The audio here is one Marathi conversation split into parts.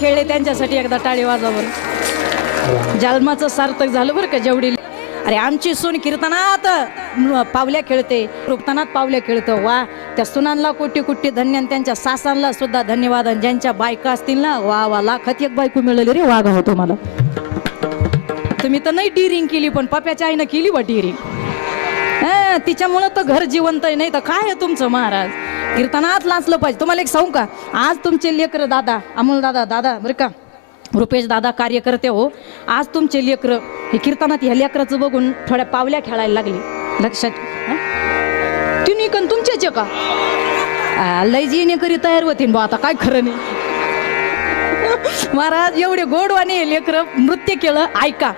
खेळले त्यांच्यासाठी एकदा टाळी वाजवा. जन्माचं सार्थक झालं बरं का जेवढी. अरे आमची सून कीर्तनात पावल्या खेळते, कीर्तनात पावल्या खेळतं. वा, त्या सुनांना कोटी कोटी धन्य, त्यांच्या सासांना सुद्धा धन्यवाद. ज्यांच्या बायका असतील ना, वा वा, लाखात एक बायको मिळाली रे वागा होतो मला. तुम्ही तर नाही डिरिंग केली, पण पप्याच्या आईनं केली बा डिरिंग. तिच्यामुळं तर घर जिवंत आहे, नाही तर काय आहे तुमचं महाराज. कीर्तनात लाचलं पाहिजे. तुम्हाला एक सांगू का, आज तुमचे लेकर दादा, अमोल दादा बरं का, रुपेश दादा कार्यकर्ते हो, आज तुमचे लेकर हे कीर्तनात ह्या लेकराचं बघून थोड्या पावल्या खेळायला लागले. लक्षात तुम्ही कन तुमच्याच का लय जीने करी तयार होतीन बा. आता काय खरं नाही महाराज. एवढे गोडवाने लेकर नृत्य केलं. ऐका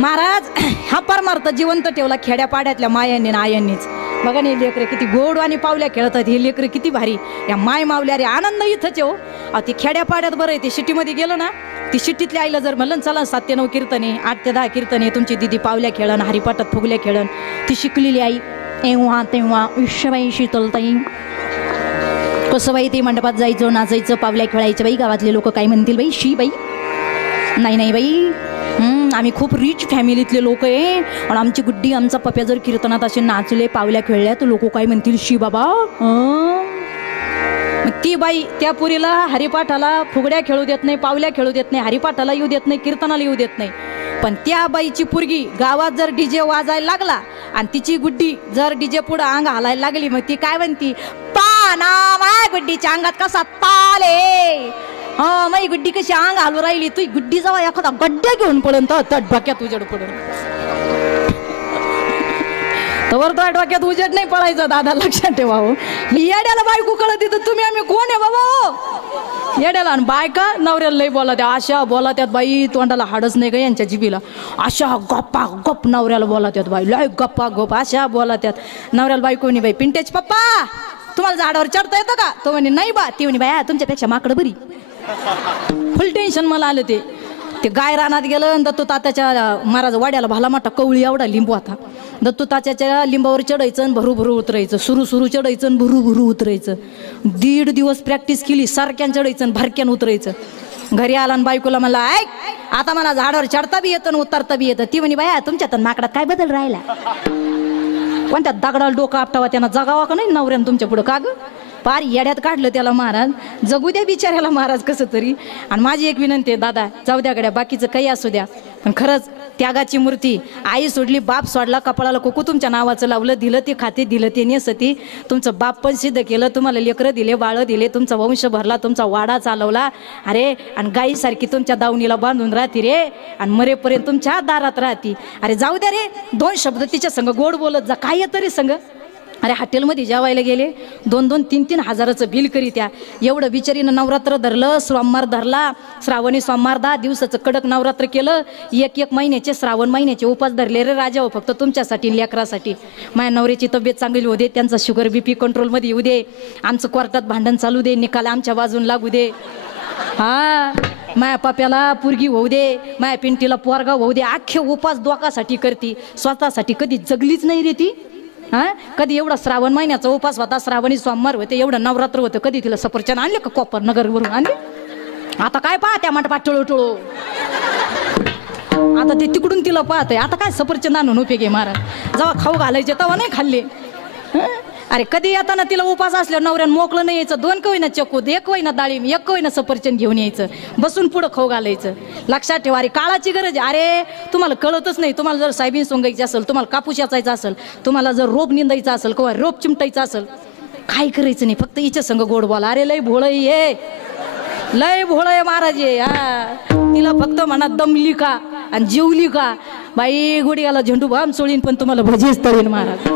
महाराज, हा परमार्थ जिवंत ठेवला खेड्यापाड्यातल्या मायांनी ना आयांनीच. बघा नाही लेकरं किती गोड आणि पावल्या खेळतात. हे लेकरं किती भारी. या माय मावल्या रे आनंद इथंच हो. ती खेड्यापाड्यात बरं आहे. ते सिटीमध्ये गेलं ना, ती सिटीतल्या आईला जर म्हणलं चला 7 ते 9 कीर्तने, 8 ते 10 कीर्तने, तुमची दिदी पावल्या खेळण, हरिपाठात फुगल्या खेळण, ती शिकलेली आई तेव्हा तेव्हा विश्वबाई शीतलताई कसं बाई ते मंडपात जायचं, नाचायचं, पावल्या खेळायचं. बाई गावातले लोक काय म्हणतील बाई, शी बाई. नाही बाई, आम्ही खूप रिच फॅमिलीतले लोक आहे आणि आमची गुड्डी आमचा पप्या जर कीर्तनात असे नाचले, पावल्या खेळल्या तर लोक काय म्हणतील, शी बाबा. ती बाई त्या पुरीला हरिपाठाला फुगड्या खेळू देत नाही, पावल्या खेळू देत नाही, हरिपाठाला येऊ देत नाही, कीर्तनाला येऊ देत नाही. पण त्या बाईची पुरगी गावात जर डीजे वाजायला लागला आणि तिची गुड्डी जर डीजे पुढे अंग हालायला लागली, मग ती काय म्हणती, पाना माय गुड्डीच्या अंगात कसा ताल आहे. माई गुड्डी कशी अंग हालू राहिली, तू गुड्डी जावा एखादा गड्ड्या घेऊन पडून तर डोक्यात उजेड पडून. तवर तो डोक्यात उजेड नाही पडायचा दादा, लक्षात ठेवा हो. येड्याला बायको कळत तर तुम्ही आम्ही कोण आहे बाबा. येड्याला आणि बायका नवऱ्याला लई बोला त्या, अशा बोला त्यात बाई तोंडाला हाडच नाही का यांच्या जिबीला. अशा गप्पा गप नवऱ्याला बोला त्यात बाई, लय गप्पा गप अशा बोला त्यात नवऱ्याला. बायको म्हणे बाई, पिंटेच पप्पा तुम्हाला झाडावर चढता येतं का. तो म्हणे नाही बा. ती म्हणे बाया तुमच्यापेक्षा माकडं बरी. फुल टेन्शन मला आलं. ते गाय रानात गेलं आणि दत्तू तात्याच्या महाराज वाड्याला भाला मोठा कवळी एवढा लिंबू होता. दत्तू तात्याच्या लिंबावर चढायचं आणि भरू उतरायचं, सुरू चढायचं आणि भरू उतरायचं. 1.5 दिवस प्रॅक्टिस केली. सारख्यान चढायचं आणि भारक्यान उतरायचं. घरी आला आणि बायकोला म्हणला, ऐक आता मला झाडावर चढता बी येतं आणि उतरता बी येतं. ती म्हणे बाया तुमच्यात माकडात काय बदल राहिला. कोणत्या दगडाला डोकं आपटावा त्यांना जगावा का नाही नवऱ्यानं तुमच्या पुढं का ग. पार येड्यात काढलं त्याला महाराज. जगू द्या बिचाऱ्याला महाराज कसं तरी. आणि माझी एक विनंती आहे दादा, जाऊ द्या गड्या बाकीचं काही असू द्या, पण खरंच त्यागाची मूर्ती. आई सोडली, बाप सोडला, कपाळाला कुकू तुमच्या नावाचं लावलं, दिलं ते खाते, दिलं ते नेसती. तुमचं बाप पण सिद्ध केलं, तुम्हाला लेकरं दिले, बाळं दिले, तुमचा वंश भरला, तुमचा वाडा चालवला. अरे आणि गाईसारखी तुमच्या दावणीला बांधून राहती रे, आणि मरेपर्यंत तुमच्या दारात राहती. अरे जाऊ द्या रे, 2 शब्द तिच्या संग गोड बोलत जा. काय येतं रे संग. अरे हॉटेलमध्ये जेवायला गेले, 2-2, 3-3 हजाराचं बिल करीत्या. एवढं बिचारीनं नवरात्र धरलं, सोमवार धरला, श्रावणी सोमवार 10 दिवसाचं कडक नवरात्र केलं. 1 महिन्याचे श्रावण महिन्याचे उपास धरले रे राजा हो, फक्त तुमच्यासाठी, लेकरासाठी. माझ्या नवऱ्याची तब्येत चांगली होऊ दे, त्यांचा शुगर BP कंट्रोलमध्ये येऊ दे, आमचं कोर्टात भांडण चालू दे, निकाल आमच्या बाजून लागू दे. हा, माया पाप्याला पुरगी होऊ दे, माया पिंटीला पोरगा होऊ दे. अख्खे उपास दोकासाठी करती, स्वतःसाठी कधी जगलीच नाही रे ती. कधी एवढा श्रावण महिन्याचा उपास होता, श्रावणी सोमवार होते, एवढं नवरात्र होतं, कधी तिला सफरचंद आणले का कोपर नगरवरून आणले. आता काय पाहत्या मंडपात टळू. आता ते तिकडून तिला पाहतंय. आता काय सफरचंद आणून उपयोग आहे महाराज. जेव्हा खाऊ घालायचे तेव्हा नाही खाल्ले. अरे कधी येताना तिला उपास असल्यावर नवऱ्यानं मोकळं नाही यायचं. 2 कवयना चकोत, 1 कवयना डाळिंब, 1 कवयना सफरचंद घेऊन यायचं, बसून पुढं खाऊ घालायचं. लक्षात ठेवा, अरे काळाची गरज आहे. अरे तुम्हाला कळतच नाही. तुम्हाला जर सायबीन सोंगायची असेल, तुम्हाला कापूस याचायचा असेल, तुम्हाला जर रोप निंदायचा असेल किंवा रोप चिमटायचा असेल, काय करायचं नाही, फक्त हिच्या संग गोड बोला. अरे लय भोळ ये, लय भोळ आहे महाराज ये. तिला फक्त म्हणा दमली का आणि जेवली का. बाई गुडियाला झेंडू बाम सोडीन पण तुम्हाला भजीच तळीन महाराज.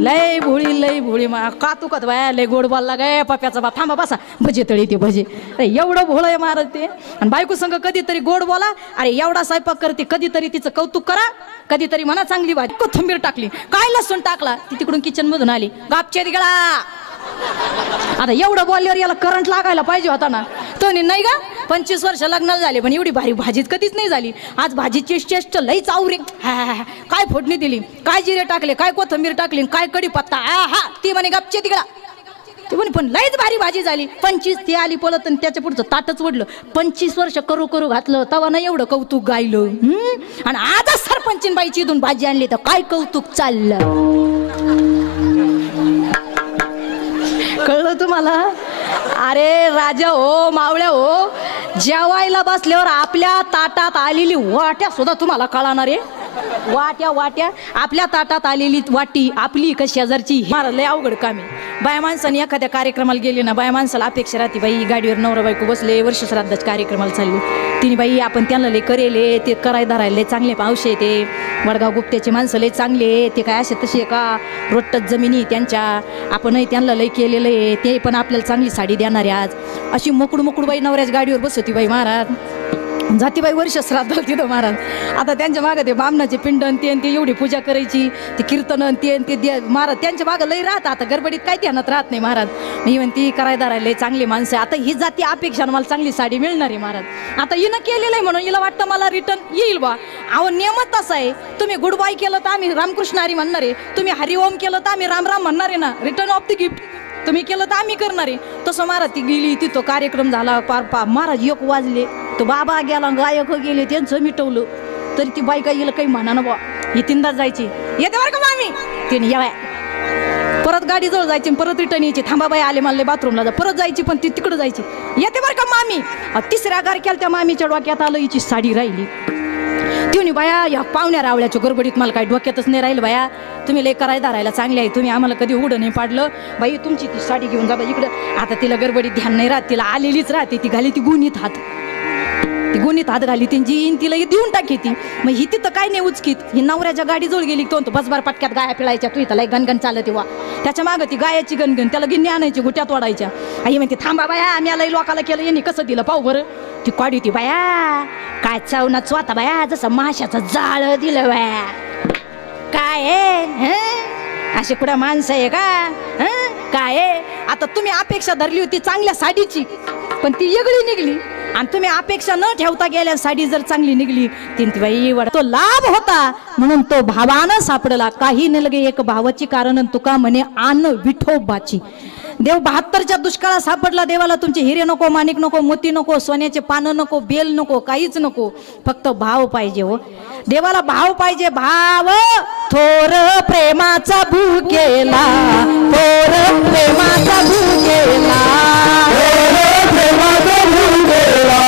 लय भोळी मा का तू कत बाया लय गोड बोलला गे पप्याचा बा. थांबा बसा, भजे तळी ते भजे. एवढं भोळ आहे महाराज ते. आणि बायको संग कधीतरी गोड बोला. अरे एवढा स्वयंपाक करते, कधीतरी तिचं कौतुक करा, कधीतरी म्हणा चांगली भाजी, कोथिंबीर टाकली, काय लसूण टाकला. ती तिकडून किचन मधून आली, गापचे तिकडा. आता एवढं बोलल्यावर याला करंट लागायला पाहिजे होता ना. तो नाही का 25 वर्ष लग्नाला झाले पण एवढी भारी भाजीच कधीच नाही झाली. आज भाजीची टेस्ट लईच आवरे. काय फोडणी दिली, काय जिरे टाकले, काय कोथिंबीर टाकली, काय कढीपत्ता. ती म्हणे गपचे तिकडा. ते म्हणे पण लयच भारी भाजी झाली. 25 ती आली पळत आणि त्याच्या पुढचं ताटच वडलं. 25 वर्ष करू करू घातलं तवा नाही एवढं कौतुक गायलं. आणि आजच सरपंचीन बाईची इथून भाजी आणली तर काय कौतुक चाललं. कळलं तुम्हाला. अरे राजा हो मावळ्या हो, जेवायला बसल्यावर आपल्या ताटात आलेली वाट्या सुद्धा तुम्हाला कळणार आहे. वाट्या वाट्या आपल्या ताटात आलेली वाटी आपली का शेजारची, मारा लय अवघड काम आहे. बाया माणसाने एखाद्या कार्यक्रमाला गेले ना, बाया माणसाला अपेक्षा राहते बाई गाडीवर नवरा बायको बसले वर्षश्राद्धाच्या कार्यक्रमाला चालले, तिने बाई आपण त्यांना लय करेले ते कराय धरायला लय चांगले पावशे आहे. ते वडगाव गुप्त्याचे माणसं लय चांगले, ते काय असे तसे का रोटत जमिनी त्यांच्या, आपणही त्यांना लय केलेलं आहे, ते पण आपल्याला चांगली साडी देणार आहे. आज अशी मोकड मोकड बाई नवऱ्याच गाडीवर बसवती बाई महाराज. जाती बाई वर्ष श्राद्ध तिथं महाराज. आता त्यांच्या मागं ते बामणाचे पिंडन ते एवढी पूजा करायची, ते कीर्तन ते महाराज त्यांच्या मागं लय राहत. आता गडबडीत काय ध्यानात राहत नाही महाराज. मी म्हणती करायदार लय चांगली माणसं. आता ही जाती अपेक्षा मला चांगली साडी मिळणार आहे महाराज. आता हिनं केलेलं आहे म्हणून हिला वाटतं मला रिटर्न येईल बा. अहो नियमच तसा आहे. तुम्ही गुड बाय केलं तर आम्ही रामकृष्ण हरी म्हणणार आहे, तुम्ही हरिओम केलं तर आम्ही राम राम म्हणणार आहे ना. रिटर्न ऑफ द गिफ्ट तुम्ही केलं तर आम्ही करणार आहे. तसं महाराज ती गेली तिथं कार्यक्रम झाला पार महाराज 1 वाजले. तो बाबा गेला, गायक गेले, त्यांचं मिटवलं. तरी ती बाई काय गेलं काही म्हणा ना बा. ही 3दाच जायची, येते बरं का मामी तिने यावया, परत गाडी जवळ जायची परत रिटर्न यायची. थांबा बाई आले मला बाथरूमला जा, परत जायची पण ती तिकडं जायची. येते बरं का मामी. 3ऱ्या गारक्याला त्या मामीच्या डोक्यात आलं हिची साडी राहिली. ती बाया या पाहुण्या रावळ्याच्या गडबडीत मला काही डोक्यातच नाही राहिलं. बाया तुम्ही लय करायला राहायला चांगले आहे, तुम्ही आम्हाला कधी उघडं नाही पाडलं बाई, तुमची ती साडी घेऊन जा बाई इकडं. आता तिला गडबडीत ध्यान नाही राहत, तिला आलेलीच राहते. ती घाली ती गुणीत हात, ती गुणीत हात घाली ती जीन तिला देऊन टाकी ती. मग ही तिथं काय नाही उचकीत, ही नवऱ्याच्या गाडी जवळ गेली तो बसबार पटक्यात गाया पिळायच्या. तू इथं लय गणगण चालत वा. त्याच्या मागं ती गायाची गणगण, त्याला गिन्नी आणायची गुट्यात वाढायच्या. आई म्हणते थांबा बाया आम्ही आला लोकाला केलं, यांनी कसं दिलं पाहू बरं. ती काढी ती बाया काय चावना चोता बाया, जसं माशाचं जाळ दिलं बाया. काय असे कुठं माणसं आहे का काय. आता तुम्ही अपेक्षा धरली होती चांगल्या साडीची पण ती वेगळी निघली, आणि तुम्ही अपेक्षा न ठेवता गेल्या साडी जर चांगली निघली ती बाई तो लाभ होता म्हणून तो भावानं सापडला. काही न लगे एक भावाची कारण तुका म्हणे आन विठोबाची. देव 72च्या दुष्काळात सापडला. देवाला तुमचे हिरे नको, माणिक नको, मोती नको, सोन्याचे पानं नको, बेल नको, काहीच नको, फक्त भाव पाहिजे. हो देवाला भाव पाहिजे. भाव थोर प्रेमाचा भुकेला, थोर प्रेमाचा भुकेला, प्रेमाचा भुकेला,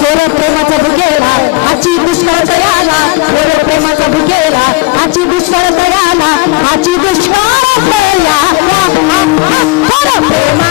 थोर प्रेमाचा भुकेला आची दुष्काळ तयाला, थोर प्रेमाचा भुकेला आची दुष्काळ तयाला, आची दुष्काळ तयाला, थोर प्रेमा